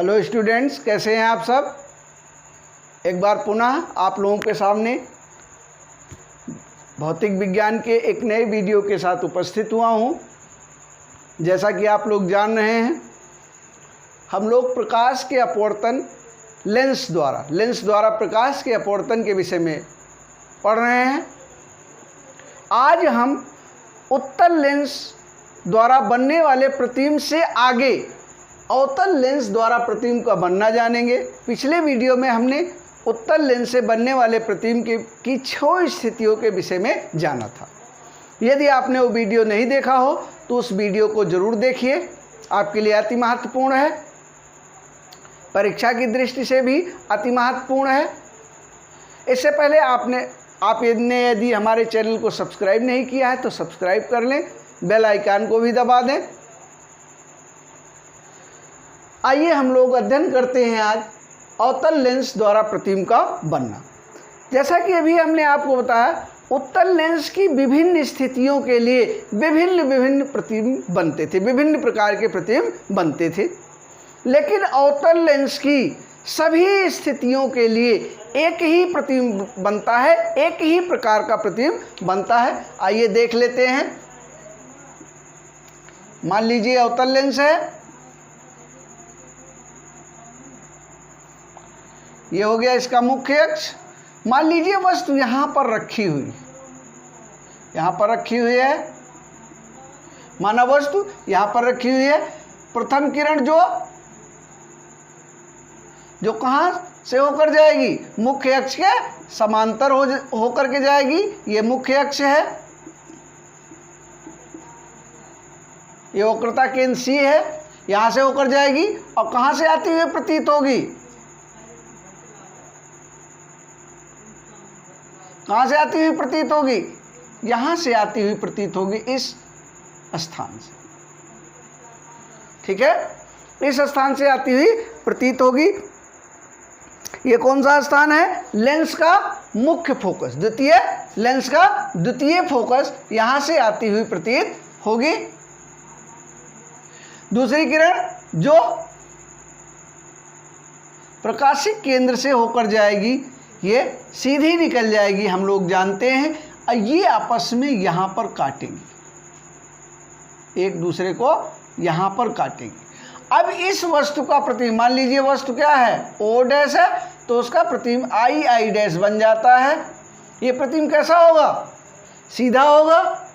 Hello students, कैसे हैं आप सब। एक बार पुनः आप लोगों के सामने भौतिक विज्ञान के एक नए वीडियो के साथ उपस्थित हुआ हूं। जैसा कि आप लोग जान रहे हैं, हम लोग प्रकाश के अपवर्तन लेंस द्वारा प्रकाश के अपवर्तन के विषय में पढ़ रहे हैं। आज हम उत्तल लेंस द्वारा बनने वाले प्रतिबिंब से आगे अवतल लेंस द्वारा प्रतिबिंब का बनना जानेंगे। पिछले वीडियो में हमने उत्तल लेंस से बनने वाले प्रतिबिंब की 6 स्थितियों के विषय में जाना था। यदि आपने वो वीडियो नहीं देखा हो तो उस वीडियो को ज़रूर देखिए, आपके लिए अति महत्वपूर्ण है, परीक्षा की दृष्टि से भी अति महत्वपूर्ण है। इससे पहले आपने यदि हमारे चैनल को सब्सक्राइब नहीं किया है तो सब्सक्राइब कर लें, बेल आइकन को भी दबा दें। आइए हम लोग अध्ययन करते हैं आज अवतल लेंस द्वारा प्रतिबिंब का बनना। जैसा कि अभी हमने आपको बताया, उत्तल लेंस की विभिन्न स्थितियों के लिए विभिन्न प्रतिबिंब बनते थे, विभिन्न प्रकार के प्रतिबिंब बनते थे। लेकिन अवतल लेंस की सभी स्थितियों के लिए एक ही प्रतिबिंब बनता है, एक ही प्रकार का प्रतिबिंब बनता है। आइए देख लेते हैं। मान लीजिए अवतल लेंस है, ये हो गया इसका मुख्य अक्ष। मान लीजिए वस्तु यहाँ पर रखी हुई है, माना वस्तु यहाँ पर रखी हुई है। प्रथम किरण जो कहाँ से होकर जाएगी, मुख्य अक्ष के समांतर होकर के जाएगी। ये मुख्य अक्ष है, ये वक्रता केंद्र C है, यहाँ से होकर जाएगी और कहाँ से आती हुई प्रतीत होगी, कहाँ से आती हुई प्रतीत होगी, यहाँ से आती हुई प्रतीत होगी, इस स्थान से। ठीक है, इस स्थान से आती हुई प्रतीत होगी। ये कौन सा स्थान है, लेंस का मुख्य फोकस, लेंस का द्वितीय फोकस, यहाँ से आती हुई प्रतीत होगी। दूसरी किरण जो प्रकाशिक केंद्र से होकर जाएगी, ये सीधी निकल जाएगी, हम लोग जानते हैं। और ये आपस में यहाँ पर काटेंगी, एक दूसरे को यहाँ पर काटेंगी। अब इस वस्तु का प्रतिबिंब, मान लीजिए वस्तु क्या है, O डैश है, तो उसका प्रतिबिंब I डैश बन जाता है। ये प्रतिबिंब कैसा होगा, सीधा होगा,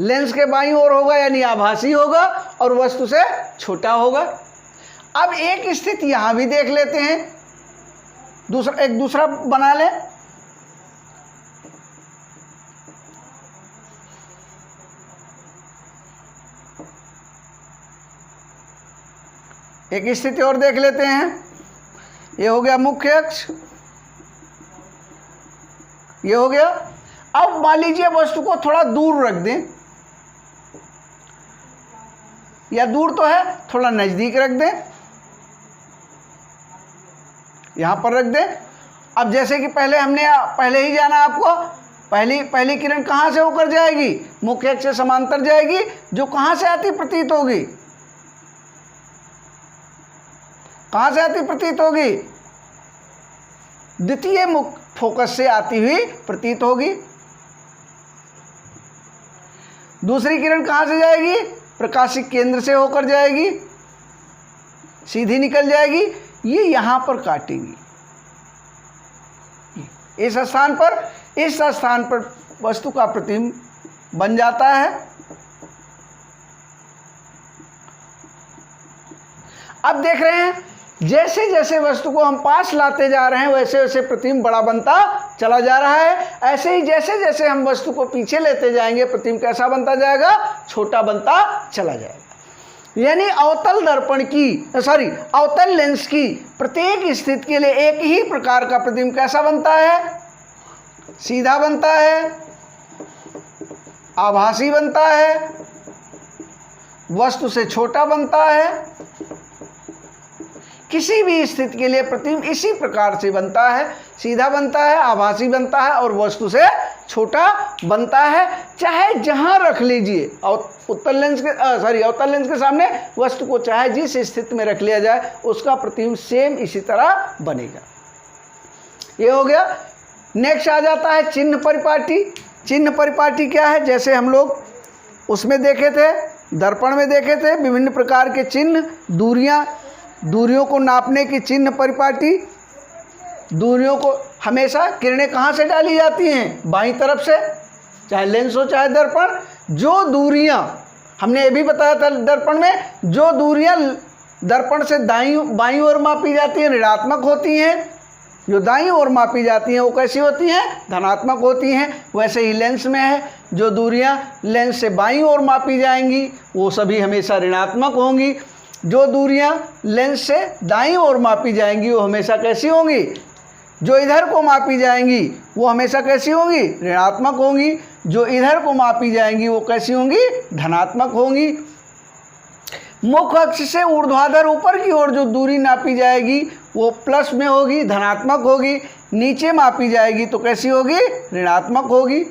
लेंस के बाईं ओर होगा, यानी आभासी होगा, और वस्तु से छोटा होगा। अब एक स्थिति यहाँ भी देख लेते हैं, एक दूसरा बना लें। एक स्थिति और देख लेते हैं। ये हो गया मुख्य अक्ष, ये हो गया। अब मान लीजिए वस्तु को थोड़ा दूर रख दें, या दूर तो है, थोड़ा नजदीक रख दें, यहाँ पर रख दें। अब जैसे कि पहले ही जाना आपको, पहली किरण कहाँ से होकर जाएगी, मुख्य अक्ष से समांतर जाएगी, जो कहाँ से आती प्रतीत होगी, कहाँ से आती प्रतीत होगी, द्वितीय मुख्य फोकस से आती हुई प्रतीत होगी। दूसरी किरण कहाँ से जाएगी, प्रकाशिक केंद्र से होकर जाएगी, सीधी निकल जाएगी, ये यहाँ पर काटेंगी। इस स्थान पर वस्तु का प्रतिबिंब बन जाता है। अब देख रहे हैं, जैसे जैसे वस्तु को हम पास लाते जा रहे हैं, वैसे वैसे प्रतिबिंब बड़ा बनता चला जा रहा है। ऐसे ही जैसे जैसे हम वस्तु को पीछे लेते जाएंगे, प्रतिबिंब कैसा बनता जाएगा, छोटा बनता चला जाएगा। यानी अवतल लेंस की प्रत्येक स्थिति के लिए एक ही प्रकार का प्रतिबिंब कैसा बनता है, सीधा बनता है, आभासी बनता है, वस्तु से छोटा बनता है। किसी भी स्थिति के लिए प्रतिबिंब इसी प्रकार से बनता है, सीधा बनता है, आभासी बनता है और वस्तु से छोटा बनता है। चाहे जहां रख लीजिए, उत्तल लेंस के अवतल लेंस के सामने वस्तु को चाहे जिस स्थिति में रख लिया जाए उसका प्रतिबिंब सेम इसी तरह बनेगा। ये हो गया। नेक्स्ट आ जाता है चिन्ह परिपाटी। चिन्ह परिपाटी क्या है? जैसे हम लोग उसमें देखे थे, दर्पण में देखे थे, विभिन्न प्रकार के चिन्ह, दूरियों को नापने की चिन्ह परिपाटी। दूरियों को हमेशा किरणें कहाँ से डाली जाती हैं? बाईं तरफ से, चाहे लेंस हो चाहे दर्पण। जो दूरियां हमने ये भी बताया था दर्पण में, जो दूरियां दर्पण से बाईं ओर मापी जाती हैं ऋणात्मक होती हैं, जो दाईं ओर मापी जाती हैं वो कैसी होती हैं? धनात्मक होती हैं। वैसे ही लेंस में है, जो दूरियां लेंस से बाईं ओर मापी जाएंगी वो सभी हमेशा ऋणात्मक होंगी। जो दूरियां लेंस से दाईं ओर मापी जाएंगी वो हमेशा कैसी होंगी? जो इधर को मापी जाएंगी वो हमेशा कैसी होंगी? ऋणात्मक होंगी। जो इधर को मापी जाएंगी वो कैसी होंगी? धनात्मक होंगी। मुख्य अक्ष से ऊर्ध्वाधर ऊपर की ओर जो दूरी नापी जाएगी वो प्लस में होगी, धनात्मक होगी। नीचे मापी जाएगी तो कैसी होगी? ऋणात्मक होगी।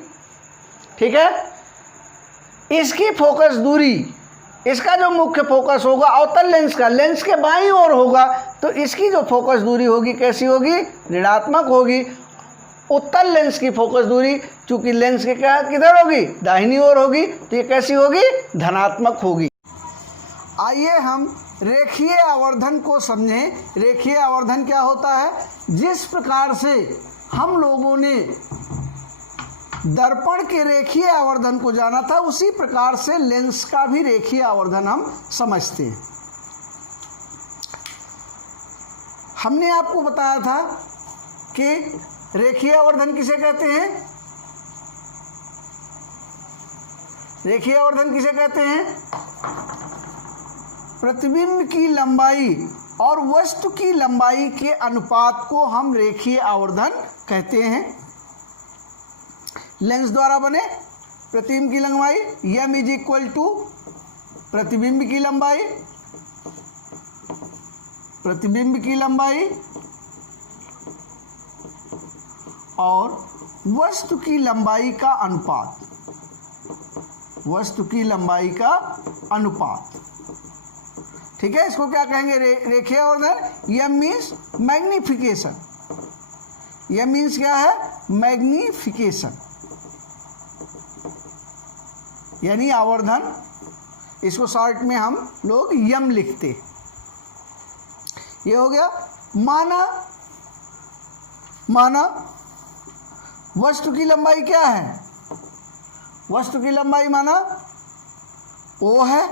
ठीक है। इसकी फोकस दूरी, इसका जो मुख्य फोकस होगा अवतल लेंस का, लेंस के बाईं ओर होगा तो इसकी जो फोकस दूरी होगी कैसी होगी? ऋणात्मक होगी। उत्तल लेंस की फोकस दूरी चूंकि लेंस के क्या किधर होगी? दाहिनी ओर होगी, तो ये कैसी होगी? धनात्मक होगी। आइए हम रेखीय आवर्धन को समझें। रेखीय आवर्धन क्या होता है? जिस प्रकार से हम लोगों ने दर्पण के रेखीय आवर्धन को जाना था उसी प्रकार से लेंस का भी रेखीय आवर्धन हम समझते हैं। हमने आपको बताया था कि रेखीय आवर्धन किसे कहते हैं? रेखीय आवर्धन किसे कहते हैं? प्रतिबिंब की लंबाई और वस्तु की लंबाई के अनुपात को हम रेखीय आवर्धन कहते हैं। लेंस द्वारा बने प्रतिबिंब की लंबाई m इज इक्वल टू प्रतिबिंब की लंबाई, प्रतिबिंब की लंबाई और वस्तु की लंबाई का अनुपात, वस्तु की लंबाई का अनुपात। ठीक है। इसको क्या कहेंगे? रेखीय आवर्धन। m means magnification. m means क्या है? मैग्निफिकेशन यानी आवर्धन। इसको शॉर्ट में हम लोग यम लिखते। ये हो गया। माना वस्तु की लंबाई क्या है? वस्तु की लंबाई माना O है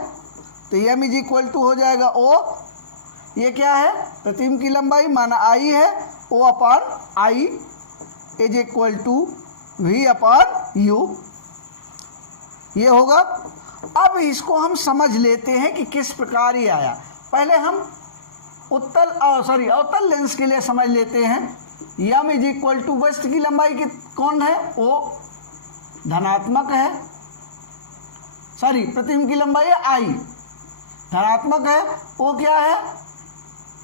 तो m इज इक्वल टू हो जाएगा O। ये क्या है? प्रतिबिंब की लंबाई माना I है, O upon I is equal to V upon U। ये होगा। अब इसको हम समझ लेते हैं कि किस प्रकार ये आया। पहले हम अवतल लेंस के लिए समझ लेते हैं। m इज इक्वल टू वस्तु की लंबाई की कौन है? O धनात्मक है, प्रतिबिंब की लंबाई है I धनात्मक है। O क्या है?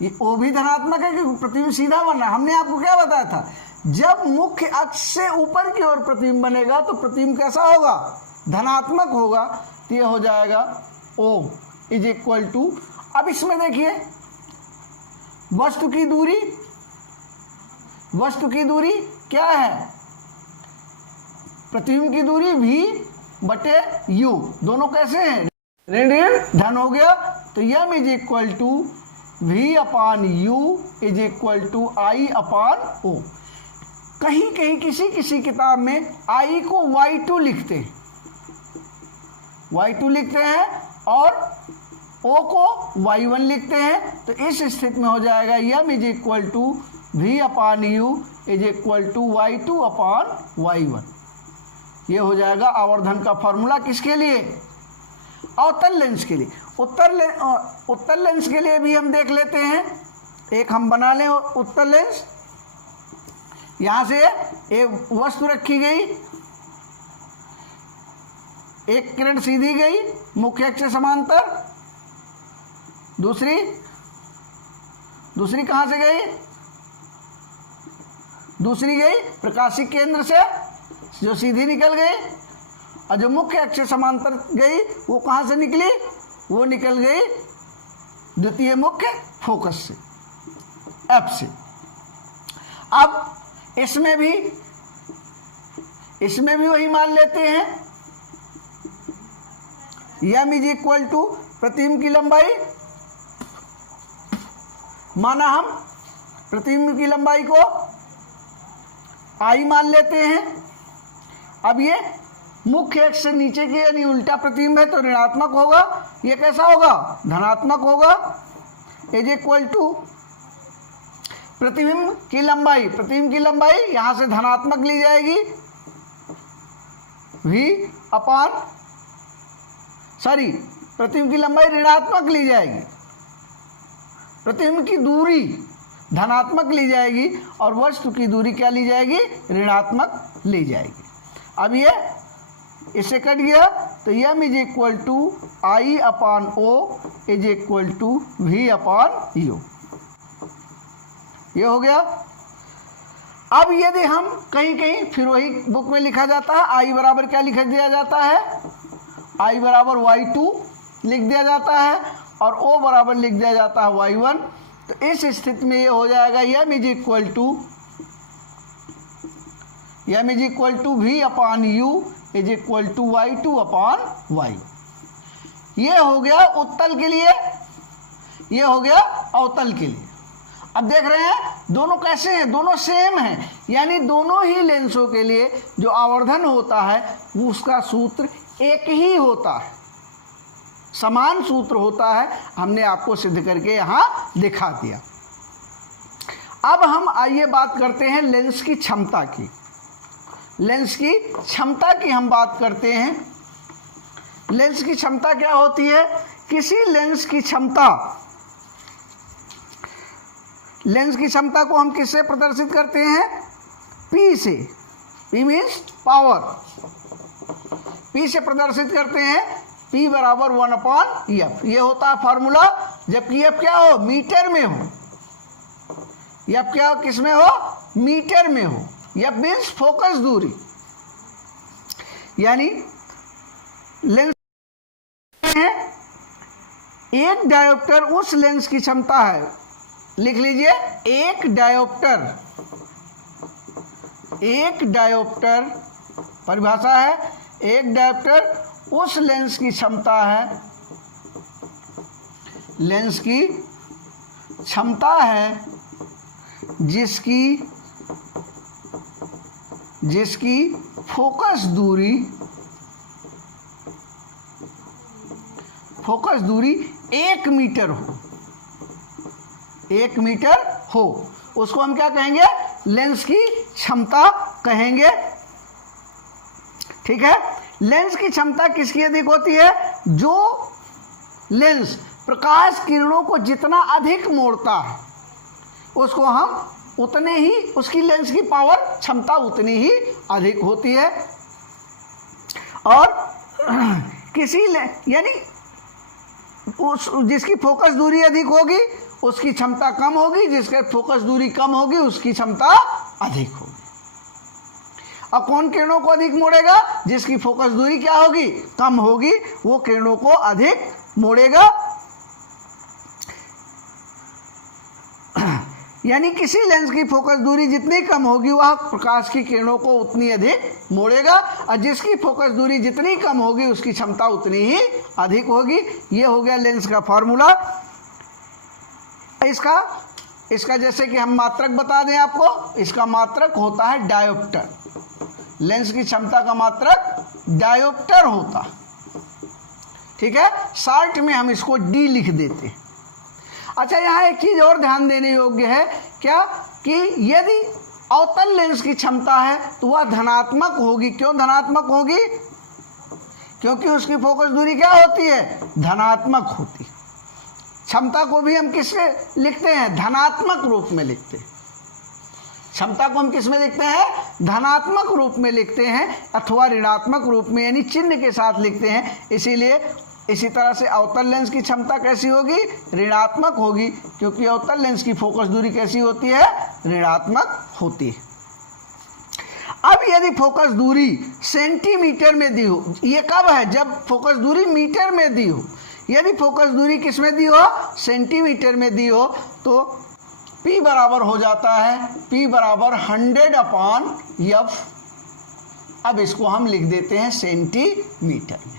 ये O भी धनात्मक है क्योंकि प्रतिबिंब सीधा बना। हमने आपको क्या बताया था? जब मुख्य अक्ष से ऊपर की ओर प्रतिबिंब बनेगा तो प्रतिबिंब कैसा होगा? धनात्मक होगा। तो ये हो जाएगा O इज इक्वल टू, अब इसमें देखिए वस्तु की दूरी क्या है? प्रतिबिंब की दूरी V बटे U, दोनों कैसे हैं? ऋण धन हो गया। तो m is equal to V upon U is equal to I upon O। कहीं कहीं किसी किताब में I को Y2 लिखते हैं, Y2 लिखते हैं और O को Y1 लिखते हैं। तो इस स्थिति में हो जाएगा m is equal to V upon U is equal to Y2 upon Y1। ये हो जाएगा आवर्धन का फॉर्मूला। किसके लिए? अवतल लेंस के लिए। उत्तल लेंस के लिए भी हम देख लेते हैं। एक हम बना लें उत्तल लेंस। यहाँ से एक वस्तु रखी गई, एक किरण सीधी गई मुख्य अक्ष से समांतर, दूसरी कहाँ से गई? दूसरी गई प्रकाशिक केंद्र से जो सीधी निकल गई, और जो मुख्य अक्ष से समांतर गई वो कहाँ से निकली, वो निकल गई द्वितीय मुख्य फोकस से, एफ से। अब इसमें भी वही मान लेते हैं, m इज इक्वल टू प्रतिबिंब की लंबाई, माना हम प्रतिबिंब की लंबाई को I मान लेते हैं। अब ये मुख्य अक्ष से नीचे की यानी उल्टा प्रतिबिंब है तो ऋणात्मक होगा, ये कैसा होगा, धनात्मक होगा, इज इक्वल टू प्रतिबिंब की लंबाई यहां से धनात्मक ली जाएगी, प्रतिबिंब की लंबाई ऋणात्मक ली जाएगी, प्रतिबिंब की दूरी धनात्मक ली जाएगी और वस्तु की दूरी क्या ली जाएगी, ऋणात्मक ली जाएगी। अब ये इससे कट गया तो m is equal to I upon O is equal to V upon U, ये हो गया। अब यदि हम कहीं फिर वही बुक में लिखा जाता है, I बराबर क्या लिख दिया जाता है, I बराबर y2 लिख दिया जाता है और O बराबर लिख दिया जाता है y1। तो इस स्थिति में ये हो जाएगा m is equal to V upon U is equal to y2 upon y। ये हो गया उत्तल के लिए, ये हो गया अवतल के लिए। अब देख रहे हैं दोनों कैसे हैं, दोनों सेम हैं, यानी दोनों ही लेंसों के लिए जो आवर्धन होता है वो उसका सूत्र एक ही होता है, समान सूत्र होता है। हमने आपको सिद्ध करके यहाँ दिखा दिया। अब हम आइए बात करते हैं लेंस की क्षमता की। लेंस की क्षमता की हम बात करते हैं। लेंस की क्षमता क्या होती है, किसी लेंस की क्षमता को हम किससे प्रदर्शित करते हैं, P से। P मीन्स पावर, P से प्रदर्शित करते हैं। P बराबर 1 अपान F, ये होता है फार्मूला। जबकि F क्या हो, मीटर में हो, F क्या हो, किस में हो, मीटर में हो। F मीन्स फोकस दूरी, यानी लेंस है एक डायोप्टर उस लेंस की क्षमता है, लिख लीजिए एक डायोप्टर परिभाषा है, एक डायोप्टर उस लेंस की क्षमता है, लेंस की क्षमता है जिसकी फोकस दूरी 1 मीटर हो, उसको हम क्या कहेंगे, लेंस की क्षमता कहेंगे। ठीक है। लेंस की क्षमता किसकी अधिक होती है, जो लेंस प्रकाश किरणों को जितना अधिक मोड़ता है उसको हम उतने ही, उसकी लेंस की पावर क्षमता उतनी ही अधिक होती है। और किसी यानी जिसकी फोकस दूरी अधिक होगी उसकी क्षमता कम होगी, जिसकी फोकस दूरी कम होगी उसकी क्षमता अधिक होगी। अब कौन किरणों को अधिक मोड़ेगा, जिसकी फोकस दूरी क्या होगी, कम होगी, वो किरणों को अधिक मोड़ेगा। यानी किसी लेंस की फोकस दूरी जितनी कम होगी वह प्रकाश की किरणों को उतनी अधिक मोड़ेगा, और जिसकी फोकस दूरी जितनी कम होगी उसकी क्षमता उतनी ही अधिक होगी। ये हो गया लेंस का फॉर्मूला। इसका जैसे कि हम मात्रक बता दें आपको, इसका मात्रक होता है डायोप्टर। लेंस की क्षमता का मात्रक डायोप्टर होता। ठीक है, शॉर्ट में हम इसको डी लिख देते हैं। अच्छा, यहाँ एक चीज और ध्यान देने योग्य है क्या, कि यदि अवतल लेंस की क्षमता है तो वह धनात्मक होगी। क्यों धनात्मक होगी, क्योंकि उसकी फोकस दूरी क्या होती है, धनात्मक होती। क्षमता को भी हम किससे लिखते हैं, धनात्मक रूप में लिखते हैं। क्षमता को हम किस में लिखते हैं, धनात्मक रूप में लिखते हैं, अथवा ऋणात्मक रूप में यानी चिन्ह के साथ लिखते हैं। इसीलिए इसी तरह से अवतल लेंस की क्षमता कैसी होगी, ऋणात्मक होगी, क्योंकि अवतल लेंस की फोकस दूरी कैसी होती है, ऋणात्मक होती है। अब यदि फोकस दूरी सेंटीमीटर में दी हो, ये कब है, जब फोकस दूरी मीटर में दी हो। यदि फोकस दूरी किस में दी हो, सेंटीमीटर में दी हो, तो P बराबर हो जाता है P बराबर 100/F। अब इसको हम लिख देते हैं सेंटीमीटर में।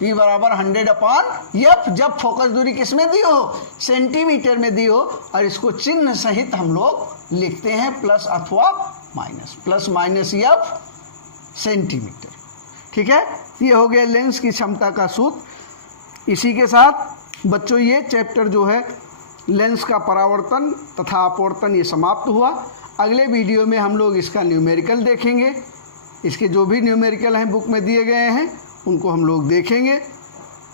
P बराबर 100/F जब फोकस दूरी किस में दी हो, सेंटीमीटर में दी हो, और इसको चिन्ह सहित हम लोग लिखते हैं प्लस अथवा minus, plus minus F centimetre. ठीक है, ये हो गया लेंस की क्षमता का सूत्र। इसी के साथ बच्चों ये चैप्टर जो है लेंस का परावर्तन तथा अपवर्तन ये समाप्त हुआ। अगले वीडियो में हम लोग इसका न्यूमेरिकल देखेंगे। इसके जो भी न्यूमेरिकल हैं बुक में दिए गए हैं उनको हम लोग देखेंगे।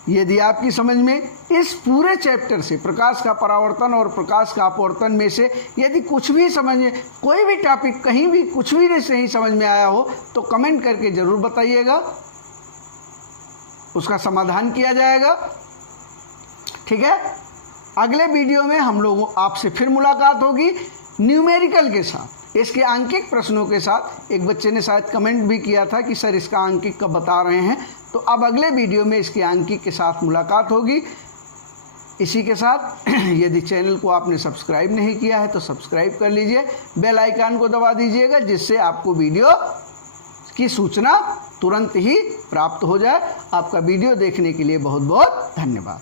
यदि आपकी समझ में इस पूरे चैप्टर से प्रकाश का परावर्तन और प्रकाश का अपवर्तन में से यदि कुछ भी समझ में, कोई भी टॉपिक कहीं भी कुछ भी नहीं समझ में आया हो तो कमेंट करके ज़रूर बताइएगा, उसका समाधान किया जाएगा। ठीक है, अगले वीडियो में हम लोगों आपसे फिर मुलाकात होगी न्यूमेरिकल के साथ, इसके आंकिक प्रश्नों के साथ। एक बच्चे ने शायद कमेंट भी किया था कि सर इसका आंकिक कब बता रहे हैं, तो अब अगले वीडियो में इसके आंकिक के साथ मुलाकात होगी। इसी के साथ यदि चैनल को आपने सब्सक्राइब नहीं किया है तो सब्सक्राइब कर लीजिए, बेल आइकन को दबा दीजिएगा, जिससे आपको वीडियो की सूचना तुरंत ही प्राप्त हो जाए। आपका वीडियो देखने के लिए बहुत बहुत धन्यवाद।